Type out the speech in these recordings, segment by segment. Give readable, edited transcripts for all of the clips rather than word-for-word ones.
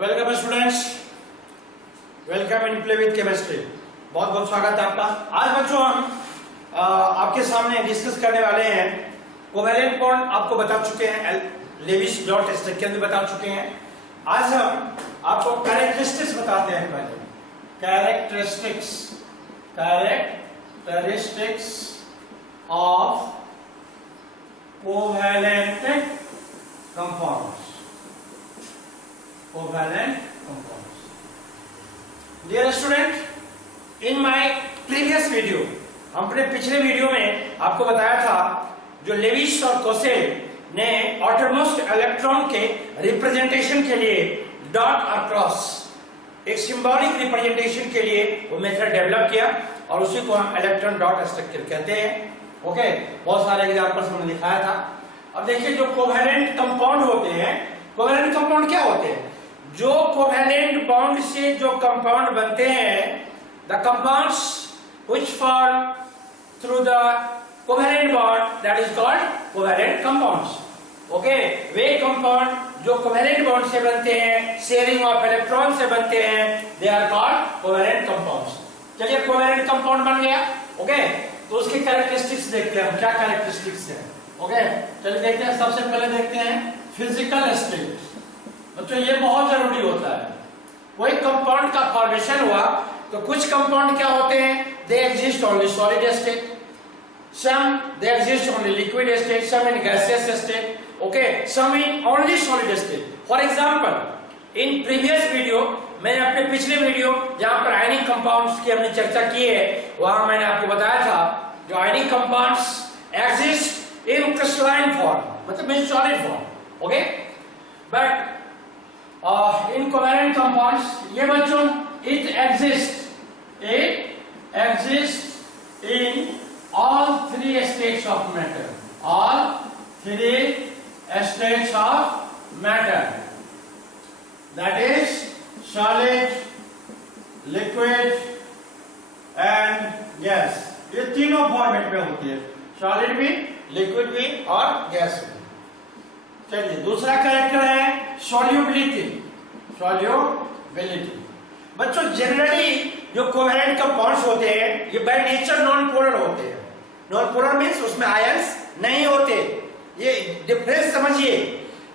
Welcome students, welcome in play with chemistry. बहुत बहुत स्वागत है आपका। आज बच्चों हम आपके सामने डिस्कस करने वाले हैं कोवेलेंट बॉन्ड। आपको बता चुके हैं, लेविस डॉट स्ट्रक्चर भी बता चुके हैं। आज हम आपको कैरेक्टरिस्टिक्स बताते हैं। पहले characteristics of covalent compounds. Covalent compounds. Dear student, in my previous video, हमने पिछले वीडियो में आपको बताया था जो लेविस और कोसेल ने ऑटोमोस्ट इलेक्ट्रॉन के रिप्रेजेंटेशन के लिए डॉट और क्रॉस, एक सिंबॉलिक रिप्रेजेंटेशन के लिए वो मेथड डेवलप किया और उसी को हम इलेक्ट्रॉन डॉट स्ट्रक्चर कहते हैं। ओके, बहुत सारे एग्जांपल्स हमने दिखाया था। अब देखिए जो कोवेलेंट कंपाउंड होते हैं, कोवेलेंट कंपाउंड क्या होते हैं? जो कोवेलेंट बॉन्ड से जो कंपाउंड बनते हैं, the compounds which form through the covalent bond, that is called covalent compounds. Okay, वे कंपाउंड जो कोवेलेंट बॉन्ड से बनते हैं, शेयरिंग ऑफ इलेक्ट्रॉन से बनते हैं, they are called covalent compounds. चलिए, कोवेलेंट कंपाउंड बन गया। ओके, तो उसके कैरेक्टरिस्टिक्स देखते हैं, क्या कैरेक्टरिस्टिक्स है। ओके, चलिए देखते हैं। सबसे पहले देखते हैं फिजिकल स्टेट। बच्चों ये बहुत जरूरी होता है। कोई कंपाउंड का फॉर्मेशन हुआ तो कुछ कंपाउंड क्या होते हैं, they exist only solid state, some they exist only liquid state, some in gaseous state, okay, some in only solid state. For example, in previous video, मैंने अपने पिछले वीडियो जहां पर आयनिक कंपाउंड्स की हमने चर्चा की है, वहां मैंने आपको बताया था जो ionic compounds exist in crystalline form, मतलब in solid form. Okay, but in covalent compounds, ये बच्चों it exists in all three states of matter, all three states of matter, that is solid, liquid and gas। ये तीनों format में होती है, solid भी, liquid भी और गैस भी। चलिए, दूसरा कैरेक्टर है सॉल्युबिलिटी। बच्चों जनरली जो कोवेलेंट कंपाउंड्स होते हैं ये बाय नेचर नॉन पोलर होते हैं। नॉन पोलर मींस उसमें आयंस नहीं होते। ये डिफरेंस समझिए।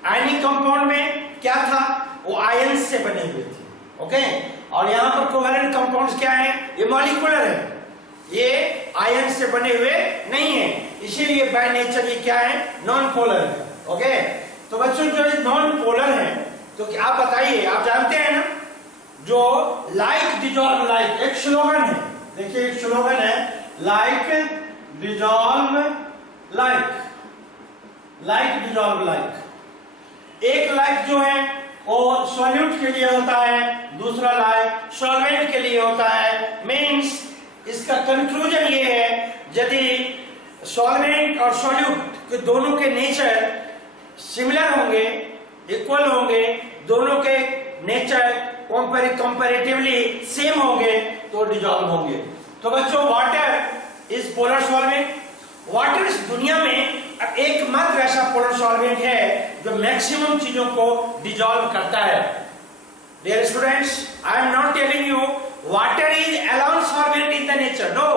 आयनिक कंपाउंड में क्या था, वो आयंस से बने हुए थे। ओके, और यहाँ पर कोवेलेंट कंपाउंड्स क्या है, ये मॉलिक्यूलर है, ये आयंस से बने हुए नहीं है, इसीलिए बाय नेचर ये क्या है, नॉन पोलर है। ओके, तो बच्चों जो नॉन पोलर है तो क्या आप बताइए, आप जानते हैं ना जो लाइक डिजॉल्व लाइक, एक स्लोगन है। देखिए एक स्लोगन है, like dissolve like, like dissolve like. एक लाइक जो है वो सॉल्यूट के लिए होता है, दूसरा लाइक सॉल्वेंट के लिए होता है। मींस इसका कंक्लूजन ये है, यदि सॉल्वेंट और सॉल्यूट के दोनों के नेचर सिमिलर होंगे, इक्वल होंगे, दोनों के नेचर कंपैरेटिवली सेम होंगे तो डिजॉल्व होंगे। तो बच्चों water is polar solvent. Water इस दुनिया में एकमात्र ऐसा पोलर सॉल्वेंट है जो मैक्सिमम चीजों को डिजॉल्व करता है। Dear students, I am not telling you water is alone solvent in the nature, no,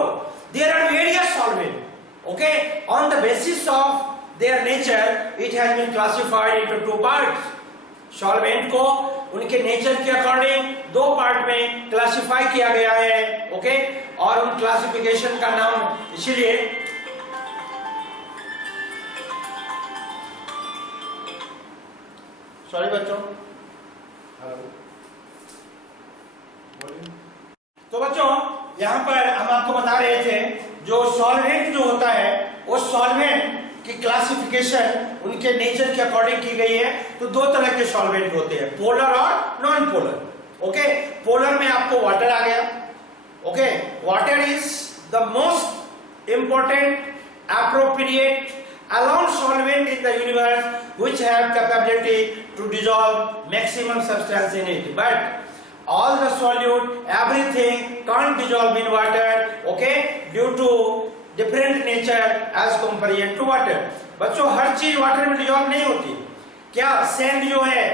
there are various solvent. Okay, on the basis of their nature it has been classified into two parts। Solvent को उनके nature के according दो part में classify किया गया है। Okay, और उन क्लासिफिकेशन का नाम इसीलिए सॉरी बच्चों, तो बच्चों यहां पर हम आपको बता रहे थे जो सॉल्वेंट जो होता है वो सॉल्वेंट की क्लासिफिकेशन उनके नेचर के अकॉर्डिंग की गई है। तो दो तरह के सॉल्वेंट होते हैं, पोलर और नॉन पोलर। ओके, पोलर में आपको वाटर आ गया। Okay, water is the most important appropriate alone solvent in the universe which have capability to dissolve maximum substance in it, but all the solute, everything can't dissolve in water, okay, due to different nature as compared to water। बच्चों हर चीज water में dissolve नहीं होती। क्या sand जो है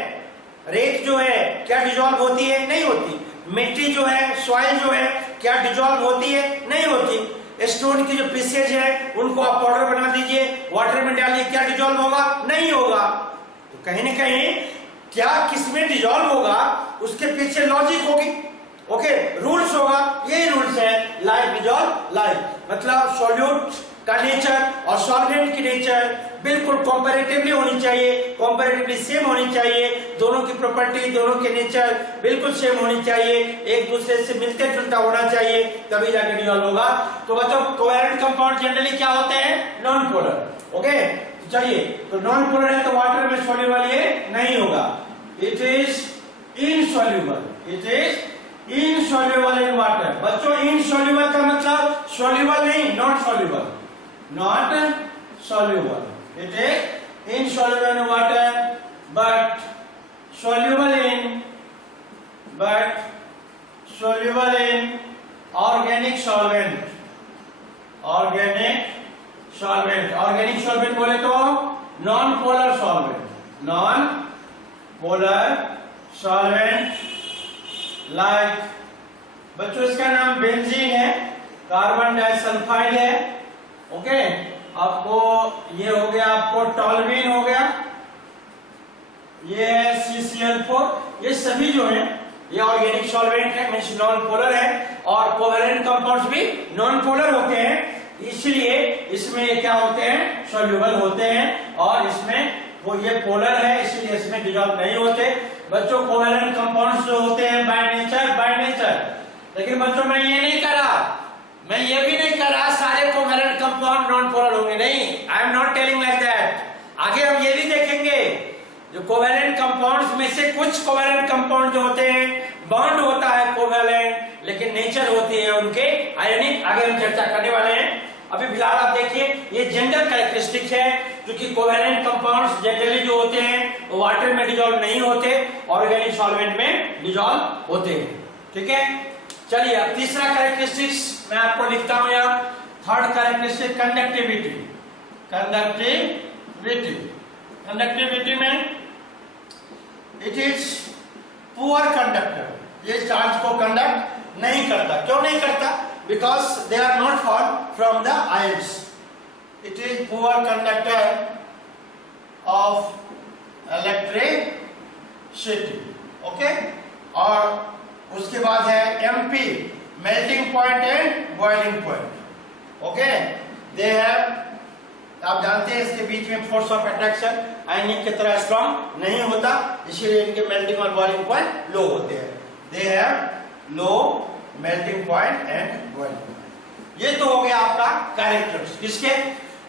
रेत जो है क्या डिजॉल्व होती है? नहीं होती। मिट्टी जो है, सॉइल जो है, क्या डिजॉल्व होती है? नहीं होती। स्टोन की जो पीसेज है उनको आप पाउडर बना दीजिए, वाटर में डालिए, क्या डिजॉल्व होगा? नहीं होगा। तो कहीं ना कहीं क्या किसमें डिजॉल्व होगा उसके पीछे लॉजिक होगी, ओके, रूल्स होगा। यही रूल्स है लाइक डिजॉल्व लाइक, मतलब सॉल्यूट का नेचर और सॉल्वेंट की नेचर बिल्कुल कंपैरेटिवली होनी चाहिए, कंपैरेटिवली सेम होनी चाहिए। दोनों की प्रॉपर्टी, दोनों के नेचर बिल्कुल सेम होनी चाहिए, एक दूसरे से मिलते जुलता होना चाहिए, तभी जाके डिजॉल्व होगा। तो मतलब कोवेलेंट कंपाउंड जनरली क्या होते हैं? Non polar. ओके, चलिए, तो नॉन पोलर है तो वाटर में सॉल्युबल ये नहीं होगा। It is insoluble, it is insoluble in water. बच्चों, इनसॉल्युबल का मतलब सॉल्युबल नहीं, not soluble, not soluble. It is insoluble in water, but soluble in organic solvent. Organic solvent. Organic solvent बोले तो non-polar solvent. Non-polar solvent like, बच्चों इसका नाम benzene है, कार्बन डाइसल्फाइड है। ओके, आपको ये हो गया, आपको टॉल्यूइन हो गया, ये है CCl4। ये सभी जो है ये ऑर्गेनिक सॉल्वेंट है, मींस नॉन पोलर है, और कोवेलेंट कंपाउंड्स भी नॉन पोलर होते हैं, इसलिए इसमें ये क्या होते हैं? सॉल्युबल होते हैं। और इसमें वो ये पोलर है इसलिए इसमें डिसॉल्व नहीं होते। बच्चों, कोवेलेंट कंपाउंड्स जो होते हैं बाय नेचर, लेकिन बच्चों मैं ये नहीं करा, मैं ये भी नहीं कह रहा सारे कोवेलेंट कंपाउंड नॉन पोलर होंगे, नहीं, आई am not telling like that. आगे हम ये भी देखेंगे, जो कोवेलेंट कंपाउंड्स में से कुछ कोवेलेंट कंपाउंड जो होते हैं बॉन्ड होता है कोवेलेंट, लेकिन नेचर होती है उनके आयनिक, आगे हम चर्चा करने वाले हैं। अभी फिलहाल आप देखिए, ये जनरल कैरेक्टरिस्टिक्स है, क्योंकि कोवेलेंट कंपाउंड्स जनरली जो होते हैं वो वाटर में डिसॉल्व नहीं होते, ऑर्गेनिक सॉल्वेंट में डिसॉल्व होते हैं। ठीक है, चलिए अब तीसरा कैरेक्टरिस्टिक्स मैं आपको लिखता हूं यहाँ। Third characteristic conductivity. कंडक्टिविटी में इट इज पुअर कंडक्टर, ये चार्ज को कंडक्ट नहीं करता। क्यों नहीं करता? Because they are not form from the ions. It is poor conductor of electricity. Okay, और उसके बाद है MP, melting point and boiling point. Okay, they have, आप जानते हैं इसके बीच में फोर्स ऑफ अट्रैक्शन आयनिक की तरह स्ट्रॉन्ग नहीं होता, इसीलिए इनके मेल्टिंग और बॉइलिंग पॉइंट लो होते हैं। They have low melting point and boiling point. ये तो हो गया आपका कैरेक्टर्स, किसके?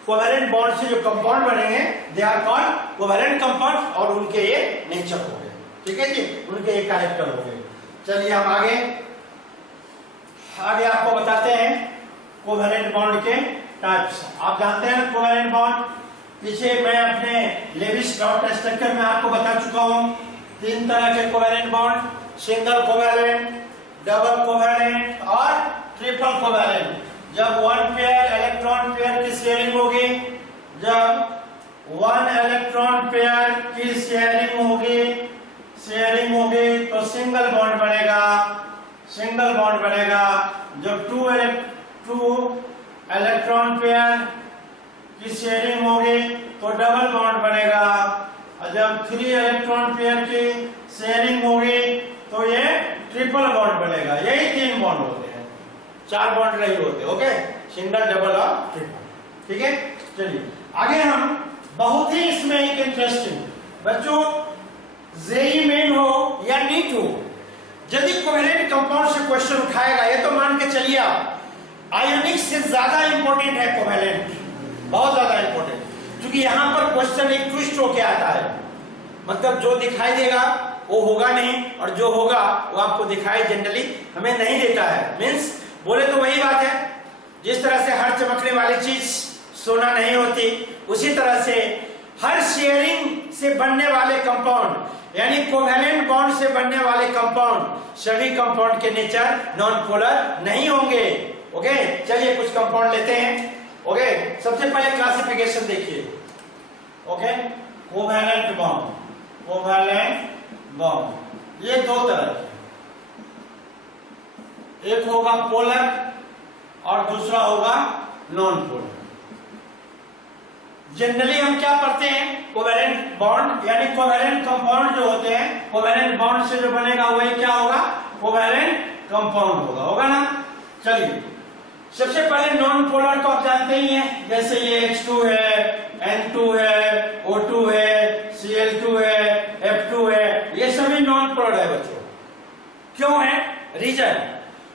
कोवेलेंट बॉन्ड से जो कंपाउंड बनेंगे they are called covalent compound, और उनके ये नेचर हो गए। ठीक है जी, उनके ये कैरेक्टर हो गए। चलिए हम आगे आपको बताते हैं कोवेलेंट बॉन्ड के टाइप्स। आप जानते हैं कोवेलेंट बॉन्ड, पीछे मैं अपने लेविस डॉट स्ट्रक्चर में आपको बता चुका हूं। 3 तरह के covalent bond, single covalent, double covalent और ट्रिपल कोवेलेंट। जब 1 पेयर इलेक्ट्रॉन पेयर की शेयरिंग होगी, जब 1 इलेक्ट्रॉन पेयर की शेयरिंग होगी तो सिंगल बॉन्ड बनेगा। जब 2 इलेक्ट्रॉन पेयर की शेयरिंग होगी तो डबल बॉन्ड बनेगा, और जब 3 इलेक्ट्रॉन पेयर की शेयरिंग होगी तो ये ट्रिपल बॉन्ड बनेगा। यही 3 बॉन्ड होते हैं, 4 बॉन्ड नहीं होते। ओके, सिंगल, डबल और ट्रिपल। ठीक है, चलिए आगे हम बहुत ही इसमें एक इंटरेस्टिंग, बच्चों जेई मेन हो या नीट हो, यदि कोवेलेंट कंपाउंड से क्वेश्चन उठाएगा, ये तो मान के चलिए आप आयोनिक से ज्यादा इंपॉर्टेंट है कोवेलेंट, बहुत ज्यादा इंपॉर्टेंट, क्योंकि यहां पर क्वेश्चन एक ट्विस्ट होके आता है। मतलब जो दिखाई देगा वो होगा नहीं, और जो होगा वो आपको दिखाई जनरली हमें नहीं देता है। मीन्स बोले तो वही बात है, जिस तरह से हर चमकने वाली चीज सोना नहीं होती, उसी तरह से हर शेयरिंग से बनने वाले कंपाउंड यानी कोवेलेंट बॉन्ड से बनने वाले कंपाउंड, सभी कंपाउंड के नेचर नॉन पोलर नहीं होंगे। ओके, चलिए कुछ कंपाउंड लेते हैं। ओके, सबसे पहले क्लासिफिकेशन देखिए। Okay, covalent bond. ये दो तरह के, एक होगा पोलर और दूसरा होगा नॉन पोलर। जनरली हम क्या पढ़ते हैं, कोवेलेंट बॉन्ड यानी कोवेलेंट कंपाउंड जो होते हैं, कोवेलेंट बॉन्ड से जो बनेगा वही क्या होगा, कोवेलेंट कंपाउंड होगा ना। चलिए सबसे पहले नॉन पोलर तो आप जानते ही हैं, जैसे ये H2 है, N2 है, O2 है, Cl2 है, F2 है, ये सभी नॉन पोलर है बच्चों। क्यों है, रीजन,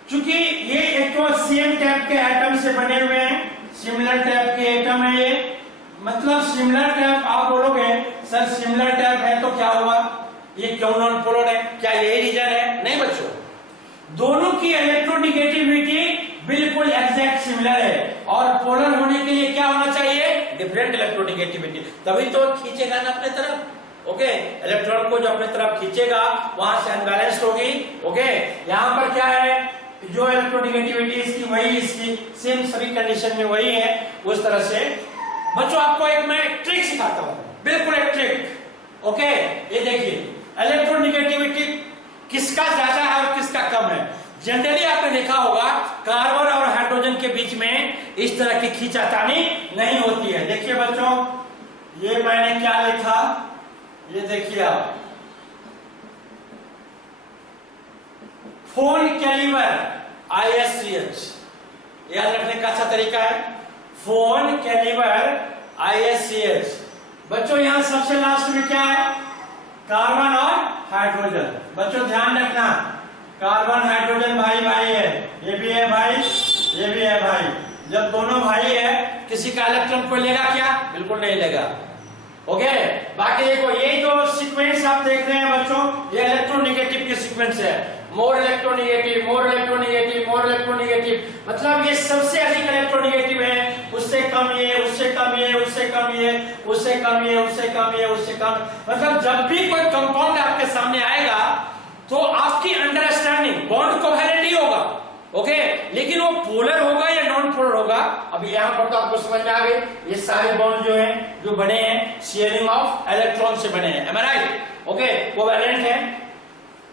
क्योंकि ये एक तो सेम टाइप के एटम से बने हुए हैं, सिमिलर टाइप के एटम है ये, मतलब सिमिलर टाइप। आप बोलोगे सर सिमिलर टाइप है तो क्या होगा, ये क्यों नॉन पोलर है, क्या यही रीजन है? नहीं बच्चों, दोनों की इलेक्ट्रोनेगेटिविटी बिल्कुल एग्जैक्ट सिमिलर है, और पोलर होने के लिए क्या होना चाहिए, डिफरेंट इलेक्ट्रोनेगेटिविटी, तभी तो खींचेगा ना अपने तरफ। ओके, इलेक्ट्रॉन को जो अपने तरफ खींचेगा वहां से अनबैलेंस्ड होगी। ओके, यहाँ पर क्या है, जो इलेक्ट्रोनेगेटिविटी इसकी वही, इसकी सेम, सभी कंडीशन में वही है। उस तरह से बच्चों आपको एक मैं ट्रिक सिखाता हूं, बिल्कुल एक ट्रिक। ओके, ये देखिए इलेक्ट्रोनेगेटिविटी किसका ज्यादा है और किसका कम है। जनरली आपने देखा होगा कार्बन और हाइड्रोजन के बीच में इस तरह की खींचातानी नहीं होती है। देखिए बच्चों, ये मैंने क्या लिखा, ये देखिए आप, फोन कैलिबर ISCH, याद रखने का अच्छा तरीका है, फोन कैलिबर ISCH। बच्चों यहां सबसे लास्ट में क्या है, कार्बन और हाइड्रोजन। बच्चों ध्यान रखना, कार्बन हाइड्रोजन भाई भाई है, ये भी है भाई, ये भी है भाई। जब दोनों भाई है, किसी का इलेक्ट्रॉन कोई लेगा क्या, बिल्कुल नहीं लेगा। ओके, बाकी देखो ये जो सीक्वेंस आप देख रहे हैं बच्चों, ये इलेक्ट्रोनेगेटिव के सीक्वेंस है, more electronegative, more electronegative, more electronegative, मतलब ये सबसे अधिक इलेक्ट्रोनेगेटिव है, उससे कम ये, उससे कम ये, उससे कम ये, उससे कम ये, उससे कम ये, उससे कम। मतलब जब भी कोई कंपाउंड आपके सामने आएगा तो आपकी अंडरस्टैंडिंग बॉन्ड कोवेलेंट ही होगा। ओके, लेकिन वो पोलर होगा या नॉन पोलर होगा, अभी यहां पर तो आपको समझ में आ गए, ये सारे बॉन्ड जो हैं, जो बने हैं शेयरिंग ऑफ इलेक्ट्रॉन से बने हैं, am I right? Okay, covalent है,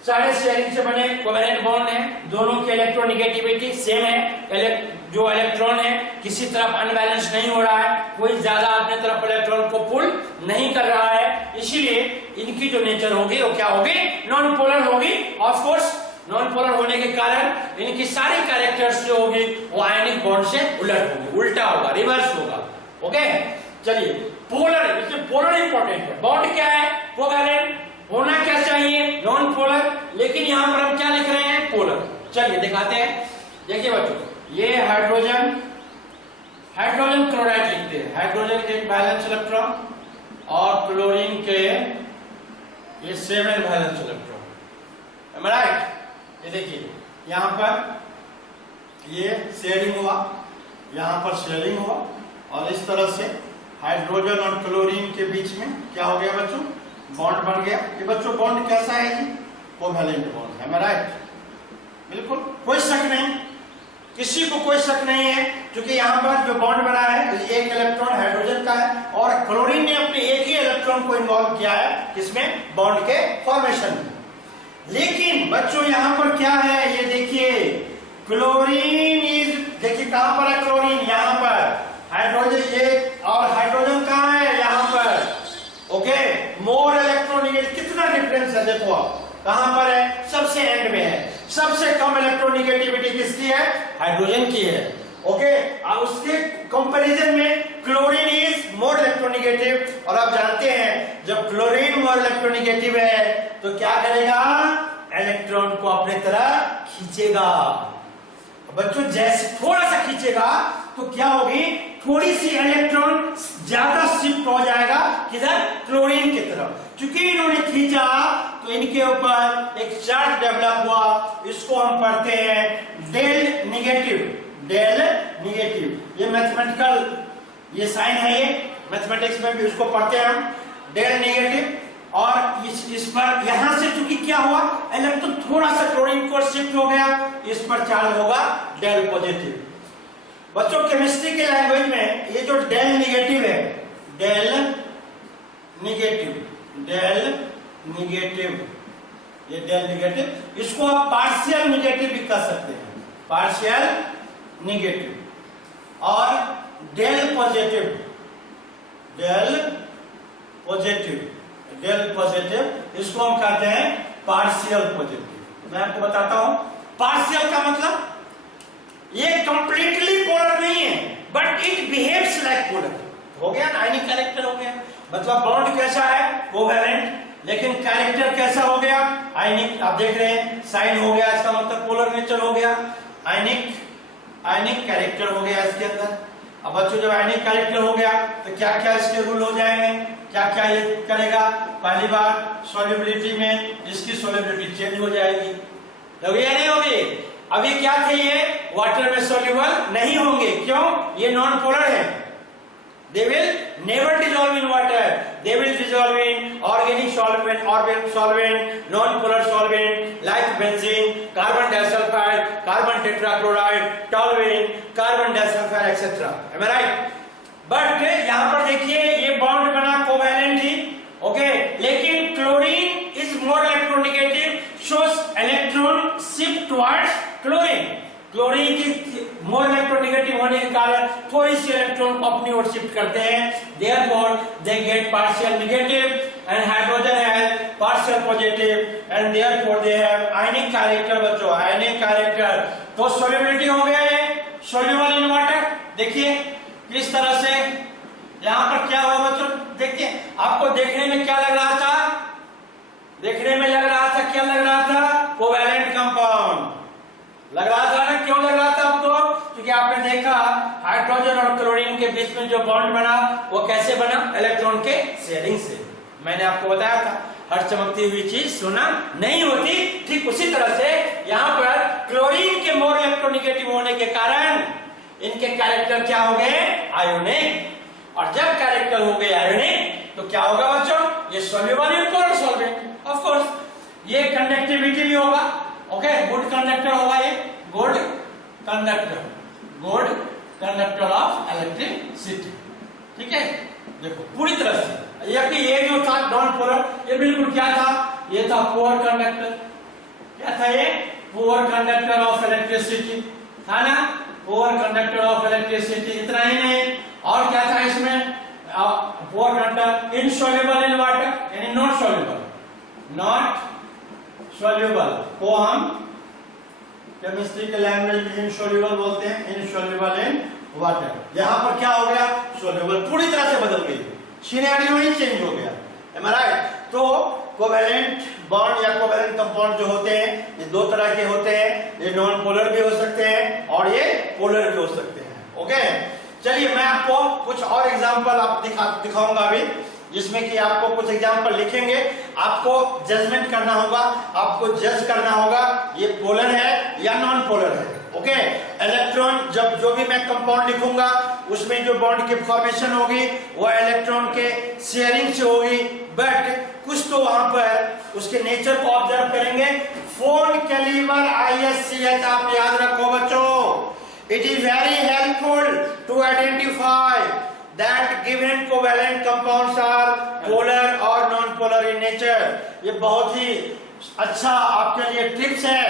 सारे शेयरिंग से बने कोवेलेंट बॉन्ड है, दोनों की इलेक्ट्रोनेगेटिविटी सेम है, जो इलेक्ट्रॉन है किसी तरफ अनबैलेंस नहीं हो रहा है, कोई ज्यादा अपने तरफ इलेक्ट्रॉन को पुल नहीं कर रहा है, इसीलिए इनकी जो नेचर होगी वो क्या होगी, नॉन पोलर होगी। ऑफ कोर्स नॉन पोलर होने के कारण इनकी सारी कैरेक्टर्स जो होगी वो आयनिक बॉन्ड से उलट होगी, उल्टा होगा, रिवर्स होगा। ओके, चलिए पोलर, इसमें पोलर इंपॉर्टेंट है, बॉन्ड क्या है, कोवेलेंट, होना क्या चाहिए, नॉन पोलर, लेकिन यहां पर हम क्या लिख रहे हैं, पोलर। चलिए दिखाते हैं, देखिए बच्चों, ये हाइड्रोजन, हाइड्रोजन क्लोराइड लिखते हैं, हाइड्रोजन के बैलेंस इलेक्ट्रॉन और क्लोरीन के ये 7 balance electron, am I right? ये देखिए यहां पर ये शेयरिंग हुआ, यहां पर शेयरिंग हुआ, और इस तरह से हाइड्रोजन और क्लोरीन के बीच में क्या हो गया बच्चों, बॉन्ड बन गया। ये बच्चों बॉन्ड कैसा है जी, कोवेलेंट बॉन्ड है, am I right? बिल्कुल कोई शक नहीं, किसी को कोई शक नहीं है, क्योंकि यहाँ पर जो बॉन्ड बना है एक इलेक्ट्रॉन हाइड्रोजन का है, और क्लोरीन ने अपने एक ही इलेक्ट्रॉन को इन्वॉल्व किया है किसमें, बॉन्ड के फॉर्मेशन में। लेकिन बच्चों यहाँ पर क्या है, ये देखिए क्लोरीन इज, देखिए कहां पर है क्लोरीन, यहाँ पर, हाइड्रोजन ये, और हाइड्रोजन कहाँ है, यहाँ पर। ओके, मोर इलेक्ट्रोनेगेटिव, कितना डिफरेंस है देखो आप, कहां पर है, सबसे एंड में है, सबसे कम इलेक्ट्रोनेगेटिविटी किसकी है, हाइड्रोजन की है। ओके, अब उसके कंपैरिजन में क्लोरीन इज मोर इलेक्ट्रोनेगेटिव, और आप जानते हैं जब क्लोरीन मोर इलेक्ट्रोनेगेटिव है तो क्या करेगा, इलेक्ट्रॉन को अपने तरफ खींचेगा। बच्चों जैसे थोड़ा सा खींचेगा तो क्या होगी, थोड़ी सी इलेक्ट्रॉन ज्यादा शिफ्ट हो जाएगा किधर, क्लोरीन की तरफ। क्योंकि इन्होंने खींचा तो इनके ऊपर एक चार्ज डेवलप हुआ, इसको हम पढ़ते हैं डेल निगेटिव, डेल निगेटिव। ये मैथमेटिकल ये साइन है, ये मैथमेटिक्स में भी उसको पढ़ते हैं हम, डेल निगेटिव। और इस पर यहां से चूंकि क्या हुआ, इलेक्ट्रॉन थोड़ा सा क्लोरीन को शिफ्ट हो गया, इस पर चार्ज होगा डेल पॉजिटिव। बच्चों केमिस्ट्री के लैंग्वेज में ये जो डेल निगेटिव है, डेल निगेटिव, डेल निगेटिव, ये डेल निगेटिव, इसको आप पार्शियल निगेटिव भी कह सकते हैं, पार्शियल निगेटिव। और del positive, del positive, del positive इसको हम कहते हैं पार्शियल पॉजिटिव। मैं आपको बताता हूं, पार्शियल का मतलब ये कंप्लीटली पोलर नहीं है, but it behaves like polar. हो गया ना, आयनिक कैरेक्टर हो गया, मतलब बॉन्ड कैसा है, कोवैलेंट, लेकिन कैरेक्टर कैसा हो गया, आयनिक। आप देख रहे हैं साइन हो गया, इसका मतलब पोलर नेचर हो गया, आयनिक, आयनिक कैरेक्टर हो गया इसके अंदर। अब बच्चों जब आयनिक कैरेक्टर हो गया तो क्या क्या इसके रूल हो जाएंगे, क्या क्या ये करेगा, पहली बार सॉल्युबिलिटी में इसकी सॉल्युबिलिटी चेंज हो जाएगी, होगी या नहीं होगी। अभी क्या थे ये वाटर में सॉल्युबल नहीं होंगे, क्यों, ये नॉन पोलर है, they will never dissolve in water, they will dissolve in organic solvent, organic solvent, non-polar solvent like benzene, carbon disulfide, carbon tetrachloride, toluene, carbon disulfide etc. Am I right? But यहाँ पर देखिए ये bond बना covalent ही, okay, लेकिन chlorine is more electronegative, shows electron shift towards chlorine. Chlorine की more electronegative होने के कारण थोड़ी सी इलेक्ट्रॉन को अपनी ओर शिफ्ट करते हैं, therefore they get partial negative and hydrogen has partial positive and therefore they have ionic character। बच्चों ionic character, तो solubility हो गया ये soluble in water। देखिए किस तरह से यहाँ पर क्या हुआ बच्चों, देखिए आपको देखने में क्या लग रहा था, देखने में लग रहा था, क्या लग रहा था, कोवैलेंट कंपाउंड लग रहा था ना, क्यों लग रहा था आपको, क्योंकि आपने देखा हाइड्रोजन और क्लोरीन के बीच में जो बॉन्ड बना वो कैसे बना, इलेक्ट्रॉन के शेयरिंग से। मैंने आपको बताया था हर चमकती हुई चीज सोना नहीं होती, ठीक उसी तरह से यहाँ पर क्लोरीन के मोर इलेक्ट्रोनेगेटिव होने के कारण इनके कैरेक्टर क्या हो गए, आयोनिक, और जब कैरेक्टर हो गए आयोनिक तो क्या होगा बच्चों, ये soluble in polar solvent, of course ये कंडक्टिविटी भी होगा, ओके, गुड कंडक्टर होगा ये, good conductor, good conductor of electricity, ठीक है। देखो पूरी तरह से ये जो था नॉन पोलर, ये बिल्कुल क्या था, ये था पुअर कंडक्टर, क्या था ये, पुअर कंडक्टर ऑफ इलेक्ट्रिसिटी था ना, पुअर कंडक्टर ऑफ इलेक्ट्रिसिटी। इतना ही नहीं, और क्या था इसमें, poor conductor insoluble in water, यानी नॉट सॉल्युबल, नॉट सॉल्युबल को हम केमिस्ट्री के लैंग्वेज में इनसॉल्युबल बोलते हैं, इनसॉल्युबल इन वाटर। यहाँ पर क्या हो गया, सॉल्युबल, पूरी तरह से बदल गई, सिनेरियो ही चेंज हो गया, am I right? तो कोवैलेंट बॉन्ड या कोवैलेंट कंपाउंड जो होते हैं ये दो तरह के होते हैं, ये नॉन पोलर भी हो सकते हैं और ये पोलर भी हो सकते हैं, ओके। चलिए मैं आपको कुछ और एग्जांपल आप दिखाऊंगा अभी, जिसमें कि आपको कुछ एग्जांपल लिखेंगे, आपको जजमेंट करना होगा, आपको जज करना होगा ये पोलर है या नॉन पोलर है, ओके। इलेक्ट्रॉन जब जो भी मैं कंपाउंड लिखूंगा उसमें जो बॉन्ड की फॉर्मेशन होगी वो इलेक्ट्रॉन के शेयरिंग से होगी, बट कुछ तो वहां पर उसके नेचर को ऑब्जर्व करेंगे। फोन कैलिबर ISCH आप याद रखो बच्चों, it is very helpful to identify that given covalent compounds are polar or non-polar in nature। ये बहुत ही अच्छा आपके लिए टिप्स है।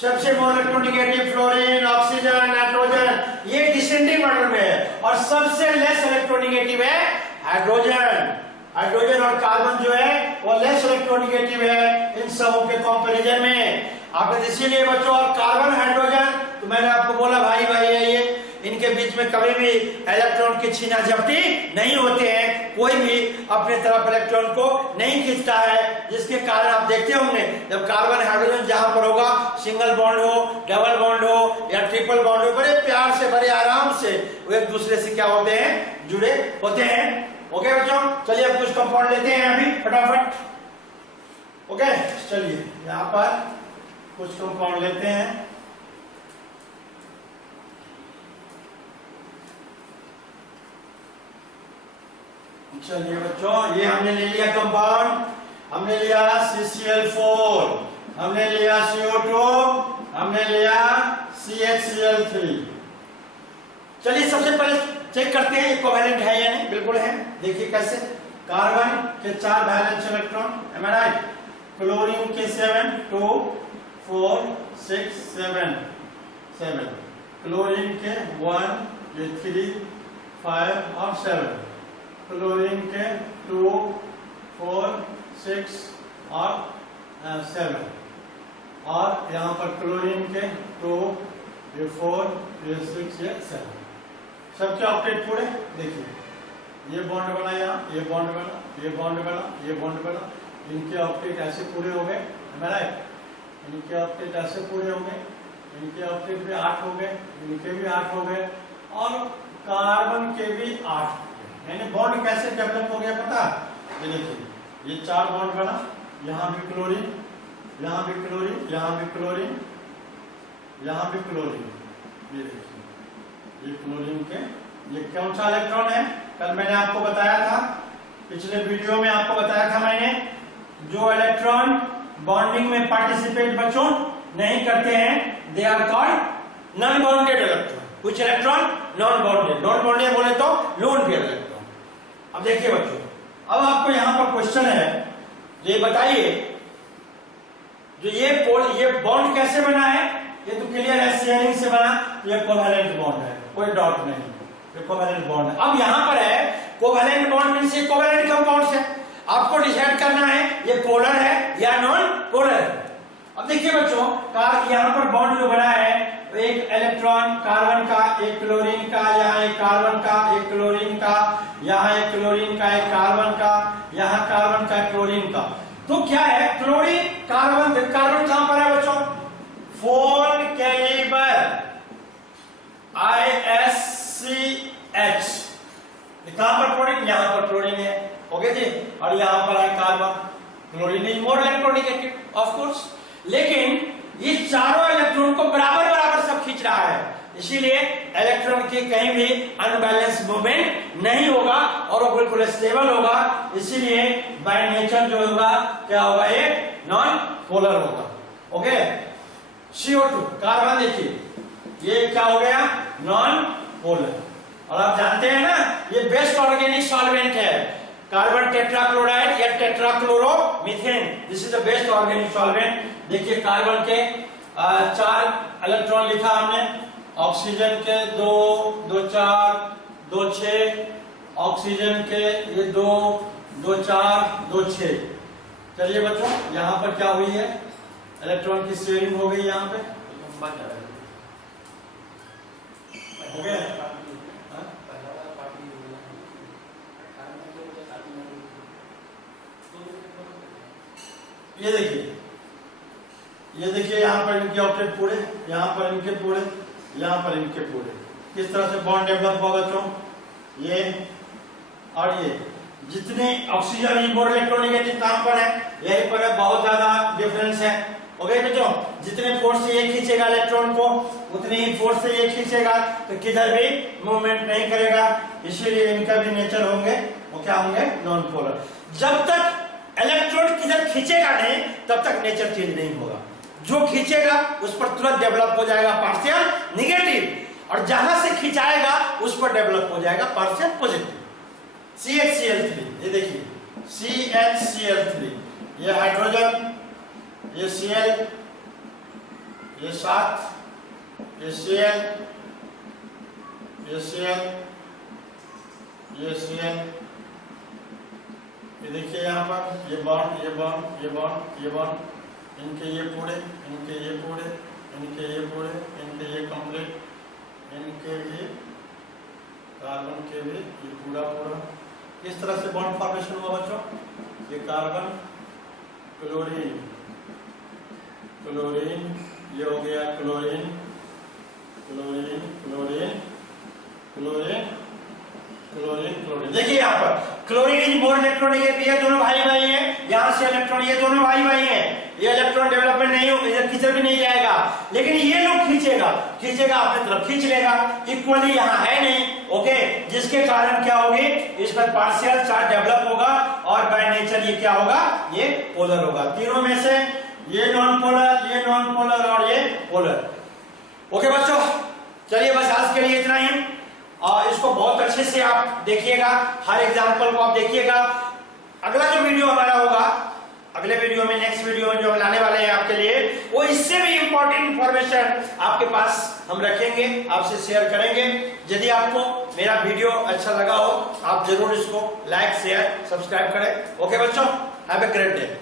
सबसे more electronegative fluorine, oxygen, nitrogen, ये डिसेंडिंग ऑर्डर में है, और सबसे लेस इलेक्ट्रोनेगेटिव है हाइड्रोजन। हाइड्रोजन और कार्बन जो है वो लेस इलेक्ट्रोनेगेटिव है इन सबों के कंपैरिजन में। आपने इसीलिए बच्चों, और कार्बन हाइड्रोजन तो मैंने आपको बोला भाई है ये, इनके बीच में कभी भी इलेक्ट्रॉन की छीना झपटी नहीं होते हैं, कोई भी अपने तरफ इलेक्ट्रॉन को नहीं खींचता है, जिसके कारण आप देखते होंगे जब कार्बन हाइड्रोजन जहां पर होगा, सिंगल बॉन्ड हो, डबल बॉन्ड हो या ट्रिपल बॉन्ड हो, बड़े प्यार से बड़े आराम से वो एक दूसरे से क्या होते हैं, जुड़े होते हैं, ओके बच्चों। चलिए अब कुछ कंपाउंड लेते हैं अभी फटाफट, ओके। चलिए यहाँ पर कुछ कंपाउंड लेते हैं, चलिए बच्चों, ये हमने ले लिया कंपाउंड, हमने लिया CCl4, हमने लिया CO2, हमने लिया CHCl3। चलिए सबसे पहले चेक करते हैं ये कोवैलेंट है या नहीं। बिल्कुल है, देखिए कैसे, कार्बन के 4 valence electron, am I right? Chlorine के 7, 2 4 6 7 7, क्लोरीन के 1 ये 3 5 और 7, क्लोरीन के 2 4 6 और 7, और यहाँ पर क्लोरीन के 2 ये 4 ये 6 ये 7, सबके ऑक्टेट पूरे। देखिए ये बॉन्ड बना, यहाँ ये बॉन्ड बना, ये बॉन्ड बना, ये बॉन्ड बना, इनके ऑक्टेट ऐसे पूरे हो गए, राइट, इनके ऑक्टेट ऐसे पूरे हो गए, इनके ऑक्टेट भी 8 हो गए, इनके भी 8 हो गए, और कार्बन के भी 8। यानी बॉन्ड कैसे डेवलप हो गया पता? ये देखिए ये 4 बॉन्ड बना, यहाँ भी क्लोरीन, यहाँ भी क्लोरीन, यहाँ भी क्लोरीन, यहाँ भी क्लोरीन, ये देखिए ये क्लोरीन के, ये कौन सा इलेक्ट्रॉन है? कल मैंने आपको बताया था, पिछले वीडियो में आपको बताया था मैंने, जो इलेक्ट्रॉन बॉन्डिंग में पार्टिसिपेट बच्चों नहीं करते हैं, they are called non bonded electron. कुछ electron non bonded, non bonded बोले तो लोन पेयर इलेक्ट्रॉन। अब देखिए बच्चों, अब आपको यहां पर क्वेश्चन है, ये बताइए जो ये बॉन्ड कैसे बना है? ये तो क्लियर है, शेयरिंग से बना, ये कोवैलेंट बॉन्ड है, कोई डाउट नहीं, ये कोवैलेंट बॉन्ड है। अब यहां पर है कोवैलेंट बॉन्ड मींस ये कोवैलेंट कंपाउंड्स है, आपको डिसाइड करना है ये पोलर है या नॉन पोलर है। अब देखिए बच्चों, यहाँ पर बॉन्ड जो बना है, एक इलेक्ट्रॉन कार्बन का, एक क्लोरीन का, यहाँ एक कार्बन का, एक क्लोरीन का, यहाँ एक क्लोरीन का, एक कार्बन का, यहाँ कार्बन का, क्लोरीन का। तो क्या है? क्लोरीन कार्बन, कार्बन कहां पर है बच्चों? 4 कैलिबर ISCH, कहां पर क्लोरीन? यहाँ पर क्लोरीन है, ओके जी, और यहाँ पर है carbon. Chlorine is more electronegative of course, लेकिन ये चारों इलेक्ट्रॉन को बराबर बराबर सब खींच रहा है, इसीलिए इलेक्ट्रॉन की कहीं भी अनबैलेंस मूवमेंट नहीं होगा और वो बिल्कुल स्टेबल होगा। इसीलिए बाय नेचर जो होगा क्या होगा? ये नॉन पोलर होगा, ओके। CO2 कार्बन, देखिए ये क्या हो गया? Non polar. और आप जानते हैं ना, ये बेस्ट ऑर्गेनिक सॉल्वेंट है, कार्बन टेट्राक्लोराइड या tetrachloromethane, this is the best organic solvent. देखिए कार्बन के 4 इलेक्ट्रॉन लिखा हमने, ऑक्सीजन के 2 2 4 2 6, ऑक्सीजन के ये 2 2 4 2 6। चलिए बच्चों, यहाँ पर क्या हुई है? इलेक्ट्रॉन की शेयरिंग हो गई, यहाँ पे हो गया। ये देखिए यहाँ पर इनके ऑक्टेट पूरे, यहाँ पर इनके पूरे, यहाँ पर इनके पूरे। किस तरह से बॉन्ड डेवलप होगा बच्चों? ये और ये जितने ऑक्सीजन इम्पोर्ट इलेक्ट्रोनेगेटिव कहां पर है? यहीं पर है, बहुत ज्यादा डिफरेंस है, ओके बच्चों। जितने फोर्स से ये खींचेगा इलेक्ट्रॉन को, उतने ही फोर्स से ये खींचेगा, तो किधर भी मूवमेंट नहीं करेगा, इसीलिए इनका भी नेचर होंगे, वो क्या होंगे? Non polar. जब तक इलेक्ट्रॉन किधर खींचेगा नहीं, तब तक नेचर चेंज नहीं होगा। जो खींचेगा उस पर तुरंत डेवलप हो जाएगा पार्शियल नेगेटिव, और जहां से खिंचाएगा उस पर डेवलप हो जाएगा पार्शियल पॉजिटिव। CHCl3, ये देखिए CHCl3, ये हाइड्रोजन, ये Cl, ये 7, ये Cl, ये Cl, ये Cl, ये देखिए यहाँ पर ये बॉन्ड, ये बॉन्ड, ये बॉन्ड, ये बॉन्ड, इनके ये पूरे, इनके ये पूरे, इनके ये पूरे, इनके ये कंप्लीट, इनके ये कार्बन के भी ये पूरा पूरा। किस तरह से बॉन्ड फॉर्मेशन हुआ बच्चों? ये कार्बन, क्लोरीन, क्लोरीन, ये हो गया chlorine, chlorine, chlorine, chlorine, chlorine, chlorine. देखिए यहाँ पर क्लोरीन इज मोर इलेक्ट्रोनेगेटिव, ये दोनों भाई भाई हैं, यहाँ से इलेक्ट्रॉन, ये दोनों भाई भाई हैं, ये इलेक्ट्रॉन डेवलपमेंट नहीं हो, इधर किधर भी नहीं जाएगा, लेकिन ये लोग खींचेगा, खींचेगा अपनी तरफ खींच लेगा, इक्वली यहाँ है नहीं, ओके, जिसके कारण क्या होगी? इस पर पार्शियल चार्ज डेवलप होगा और बाय नेचर ये क्या होगा? ये पोलर होगा। तीनों में से ये नॉन पोलर, ये नॉन पोलर और ये पोलर। ओके बच्चों, चलिए बस आज के लिए इतना ही, और इसको बहुत अच्छे से आप देखिएगा, हर एग्जाम्पल को आप देखिएगा। अगला जो वीडियो हमारा होगा, अगले वीडियो में, नेक्स्ट वीडियो में जो हम लाने वाले हैं आपके लिए, वो इससे भी इंपॉर्टेंट इंफॉर्मेशन आपके पास हम रखेंगे, आपसे शेयर करेंगे। यदि आपको मेरा वीडियो अच्छा लगा हो, आप जरूर इसको लाइक, शेयर, सब्सक्राइब करें। ओके बच्चों, हैव ए ग्रेट डे।